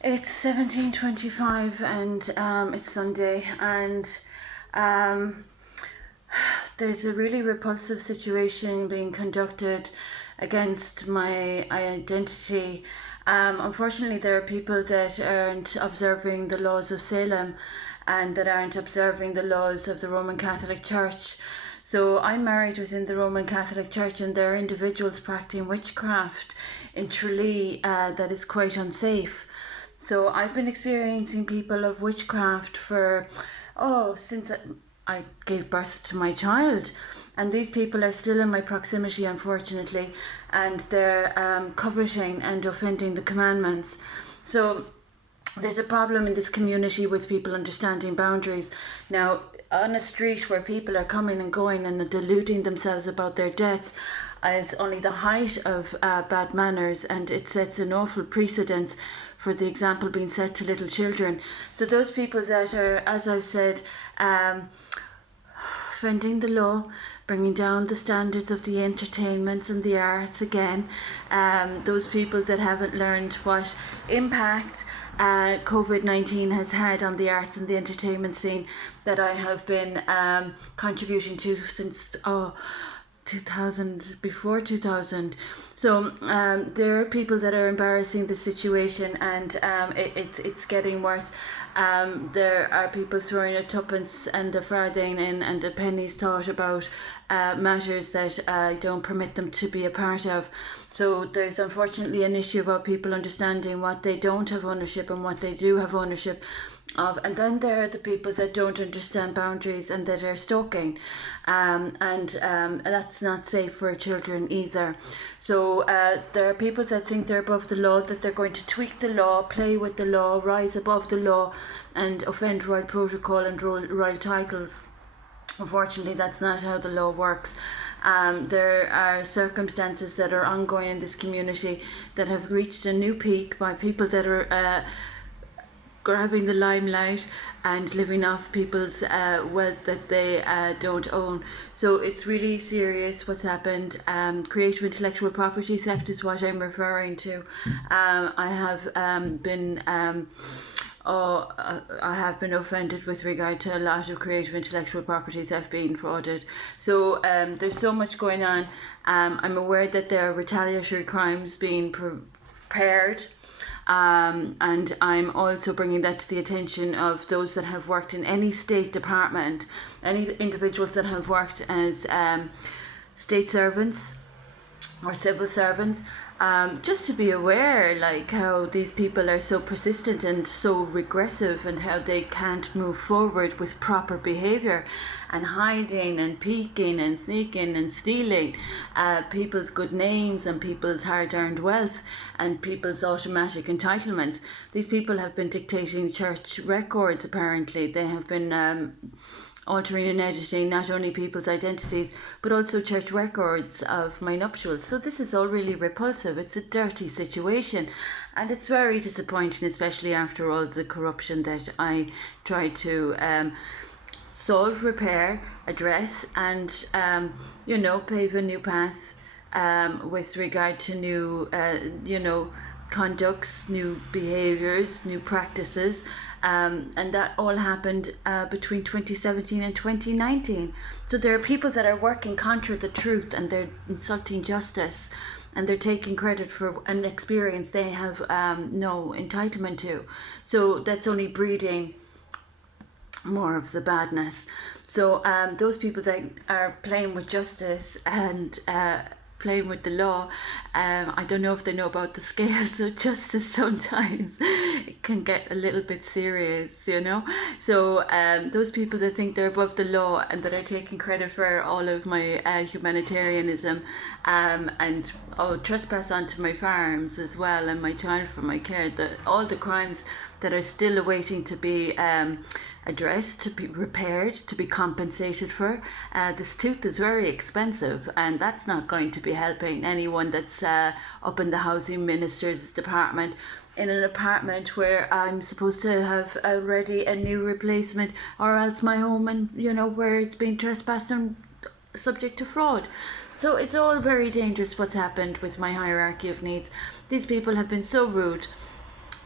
It's 17:25 and it's Sunday, and um, there's a really repulsive situation being conducted against my identity. Unfortunately, there are people that aren't observing the laws of Salem and that aren't observing the laws of the Roman Catholic Church. So I'm married within the Roman Catholic Church, and there are individuals practicing witchcraft in Tralee that is quite unsafe. So I've been experiencing people of witchcraft for, since I gave birth to my child. And these people are still in my proximity, unfortunately, and they're coveting and offending the commandments. So there's a problem in this community with people understanding boundaries. Now, on a street where people are coming and going and deluding themselves about their debts, is only the height of bad manners, and it sets an awful precedence for the example being set to little children. So those people that are, as I've said, offending the law, bringing down the standards of the entertainments and the arts again, those people that haven't learned what impact COVID-19 has had on the arts and the entertainment scene that I have been contributing to since 2000, before 2000. So there are people that are embarrassing the situation, and it's getting worse. There are people throwing a tuppence and a farthing in and a penny's thought about matters that I don't permit them to be a part of. So there's unfortunately an issue about people understanding what they don't have ownership and what they do have ownership of. And then there are the people that don't understand boundaries and that are stalking, and that's not safe for children either. So there are people that think they're above the law, that they're going to tweak the law, play with the law, rise above the law and offend royal protocol and royal titles. Unfortunately, that's not how the law works. There are circumstances that are ongoing in this community that have reached a new peak by people that are grabbing the limelight and living off people's wealth that they don't own. So it's really serious what's happened. Creative intellectual property theft is what I'm referring to. I have been I have been offended with regard to a lot of creative intellectual property theft being frauded. So there's so much going on. I'm aware that there are retaliatory crimes being prepared. And I'm also bringing that to the attention of those that have worked in any state department, any individuals that have worked as state servants or civil servants, just to be aware, like how these people are so persistent and so regressive, and how they can't move forward with proper behaviour, and hiding and peeking and sneaking and stealing people's good names and people's hard-earned wealth and people's automatic entitlements. These people have been dictating church records. Apparently they have been altering and editing not only people's identities but also church records of my nuptials. So this is all really repulsive. It's a dirty situation, and it's very disappointing, especially after all the corruption that I tried to solve, repair, address, and pave a new path with regard to new conducts, new behaviours, new practices. And that all happened between 2017 and 2019. So there are people that are working contra the truth, and they're insulting justice, and they're taking credit for an experience they have no entitlement to. So that's only breeding more of the badness. So those people that are playing with justice and playing with the law, I don't know if they know about the scales of justice. Sometimes it can get a little bit serious, so those people that think they're above the law and that are taking credit for all of my humanitarianism and trespass onto my farms as well, and my child for my care, all the crimes that are still awaiting to be addressed, to be repaired, to be compensated for. This tooth is very expensive, and that's not going to be helping anyone that's up in the housing minister's department, in an apartment where I'm supposed to have already a new replacement, or else my home, and where it's being trespassed and subject to fraud. So it's all very dangerous what's happened with my hierarchy of needs. These people have been so rude.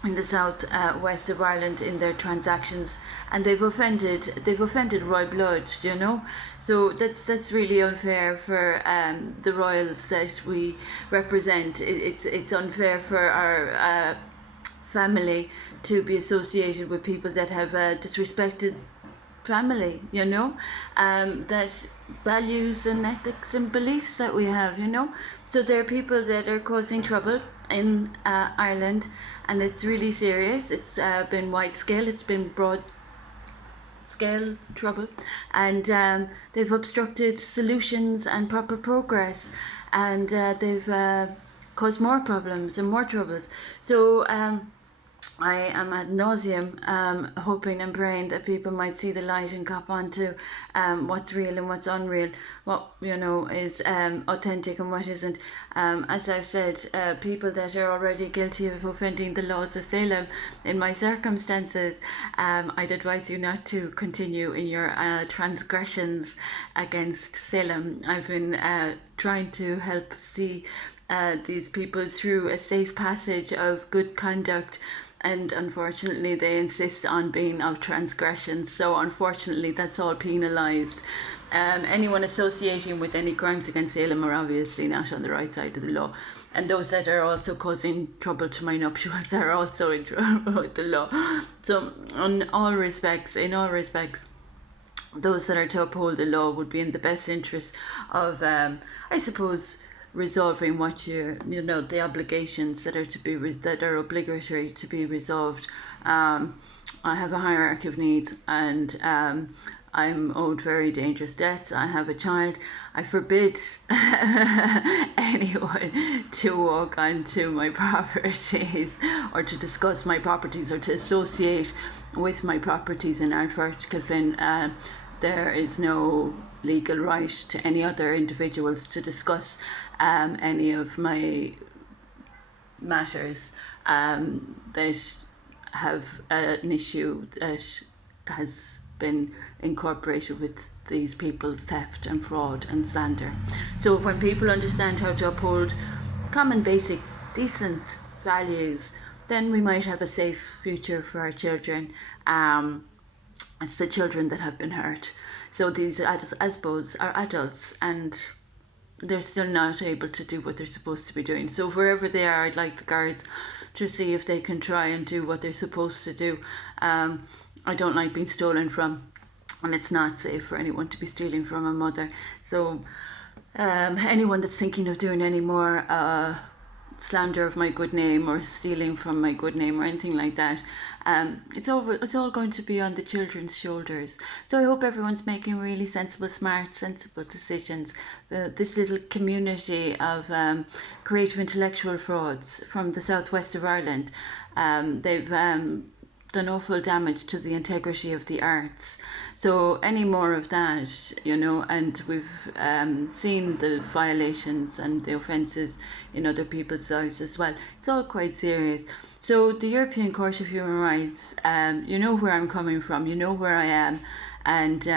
in the south west of Ireland in their transactions, and they've offended royal blood, you know. So that's really unfair for the royals that we represent. It's unfair for our family to be associated with people that have disrespected family, you know, that values and ethics and beliefs that we have, you know. So there are people that are causing trouble in Ireland, and it's really serious. It's been wide scale, it's been broad scale trouble, and they've obstructed solutions and proper progress, and they've caused more problems and more troubles. So I am ad nauseum hoping and praying that people might see the light and cop on to what's real and what's unreal, what, you know, is authentic and what isn't. As I've said, people that are already guilty of offending the laws of Salem in my circumstances, I'd advise you not to continue in your transgressions against Salem. I've been trying to help see these people through a safe passage of good conduct, and unfortunately they insist on being of transgression. So unfortunately that's all penalised. Anyone associating with any crimes against Salem are obviously not on the right side of the law, and those that are also causing trouble to my nuptials are also in trouble with the law. So in all respects, those that are to uphold the law would be in the best interest of I suppose resolving what you know, the obligations that are to be that are obligatory to be resolved. I have a hierarchy of needs, and I'm owed very dangerous debts. I have a child. I forbid anyone to walk onto my properties or to discuss my properties or to associate with my properties in Ardfort, Kilfin. There is no legal right to any other individuals to discuss any of my matters that have an issue that has been incorporated with these people's theft and fraud and slander. So when people understand how to uphold common, basic, decent values, then we might have a safe future for our children. It's the children that have been hurt. So these ASBOs are adults, and they're still not able to do what they're supposed to be doing. So wherever they are, I'd like the guards to see if they can try and do what they're supposed to do. I don't like being stolen from, and it's not safe for anyone to be stealing from a mother. So anyone that's thinking of doing any more slander of my good name or stealing from my good name or anything like that, it's all going to be on the children's shoulders. So I hope everyone's making really sensible decisions. This little community of creative intellectual frauds from the southwest of Ireland, they've done awful damage to the integrity of the arts. So any more of that, you know, and we've seen the violations and the offences in other people's lives as well. It's all quite serious. So the European Court of Human Rights, you know where I'm coming from, you know where I am, and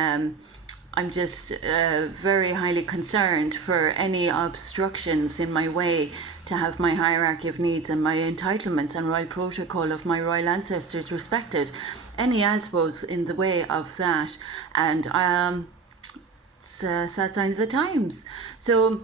I'm just very highly concerned for any obstructions in my way to have my hierarchy of needs and my entitlements and royal protocol of my royal ancestors respected. Any ASBOs in the way of that, and it's a sad sign of the times. So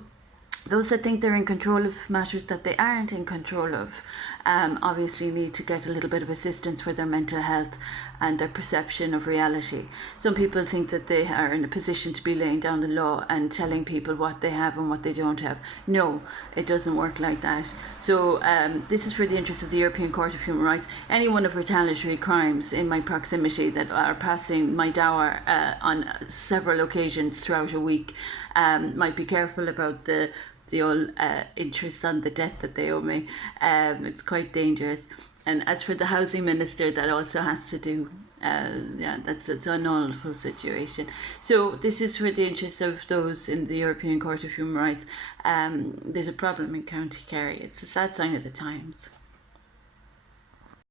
those that think they're in control of matters that they aren't in control of obviously need to get a little bit of assistance for their mental health and their perception of reality. Some people think that they are in a position to be laying down the law and telling people what they have and what they don't have. No, it doesn't work like that. So this is for the interest of the European Court of Human Rights. Anyone of retaliatory crimes in my proximity that are passing my dower on several occasions throughout a week might be careful about the old interest on the debt that they owe me. It's quite dangerous. And as for the housing minister, that also has to do, it's an awful situation. So this is for the interest of those in the European Court of Human Rights. There's a problem in County Kerry. It's a sad sign of the times.